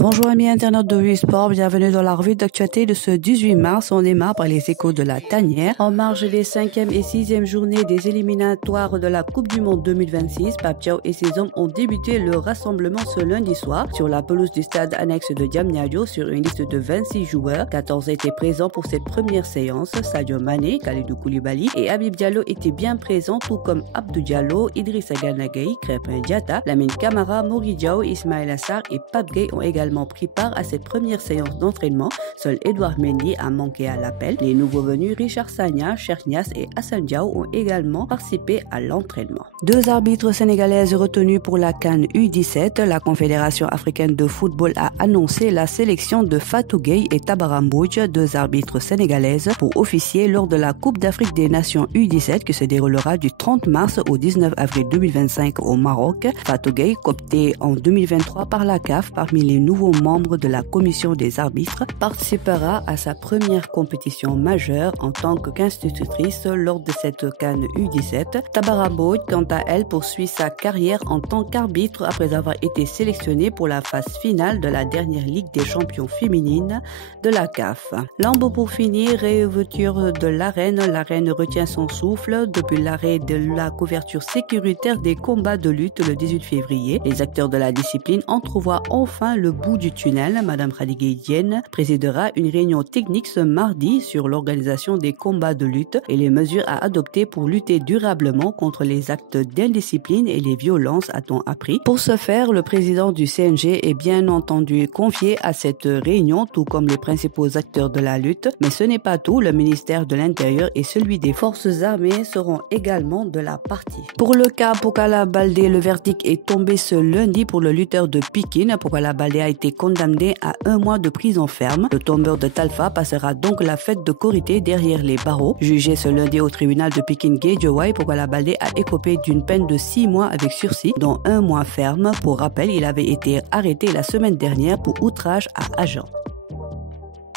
Bonjour amis internautes de Wii Sport, bienvenue dans la revue d'actualité de ce 18 mars. On démarre par les échos de la tanière. En marge des 5e et 6e journées des éliminatoires de la Coupe du Monde 2026, Pape Thiaw et ses hommes ont débuté le rassemblement ce lundi soir sur la pelouse du stade annexe de Diamniadio sur une liste de 26 joueurs. 14 étaient présents pour cette première séance. Sadio Mané, Kalidou Koulibaly et Habib Diallo étaient bien présents, tout comme Abdou Diallo, Idrissa Gana Gueye, Krépin Diatta, Lamine Camara, Mory Diaw, Ismaïla Sarr et Pape Gueye ont également pris part à cette première séance d'entraînement. Seul Edouard Mendy a manqué à l'appel. Les nouveaux venus Richard Sagna, Cheikh Niasse et Assane Diao ont également participé à l'entraînement. Deux arbitres sénégalaises retenus pour la CAN U17. La Confédération africaine de football a annoncé la sélection de Fatou Gueye et Tabara Mbodj, deux arbitres sénégalaises, pour officier lors de la Coupe d'Afrique des Nations U17 qui se déroulera du 30 mars au 19 avril 2025 au Maroc. Fatou Gueye, coopté en 2023 par la CAF parmi les nouveaux membres de la commission des arbitres, participera à sa première compétition majeure en tant qu'institutrice lors de cette CAN U17. Tabara Mbodj, quant à elle, poursuit sa carrière en tant qu'arbitre après avoir été sélectionnée pour la phase finale de la dernière Ligue des champions féminines de la CAF. Lambeau pour finir, réouverture de l'arène. L'arène retient son souffle depuis l'arrêt de la couverture sécuritaire des combats de lutte le 18 février. Les acteurs de la discipline entrevoient enfin le bout du tunnel. Madame Khadigué Diène présidera une réunion technique ce mardi sur l'organisation des combats de lutte et les mesures à adopter pour lutter durablement contre les actes d'indiscipline et les violences, a-t-on appris. Pour ce faire, le président du CNG est bien entendu confié à cette réunion, tout comme les principaux acteurs de la lutte. Mais ce n'est pas tout, le ministère de l'Intérieur et celui des Forces armées seront également de la partie. Pour le cas Pokala Baldé, le verdict est tombé ce lundi pour le lutteur de Pikine. Pokala Baldé a été condamné à 1 mois de prison ferme. Le tombeur de Talfa passera donc la fête de Korité derrière les barreaux. Jugé ce lundi au tribunal de Pikine Guédiawaye, Pokala Baldé a écopé d'une peine de 6 mois avec sursis, dont 1 mois ferme. Pour rappel, il avait été arrêté la semaine dernière pour outrage à agent.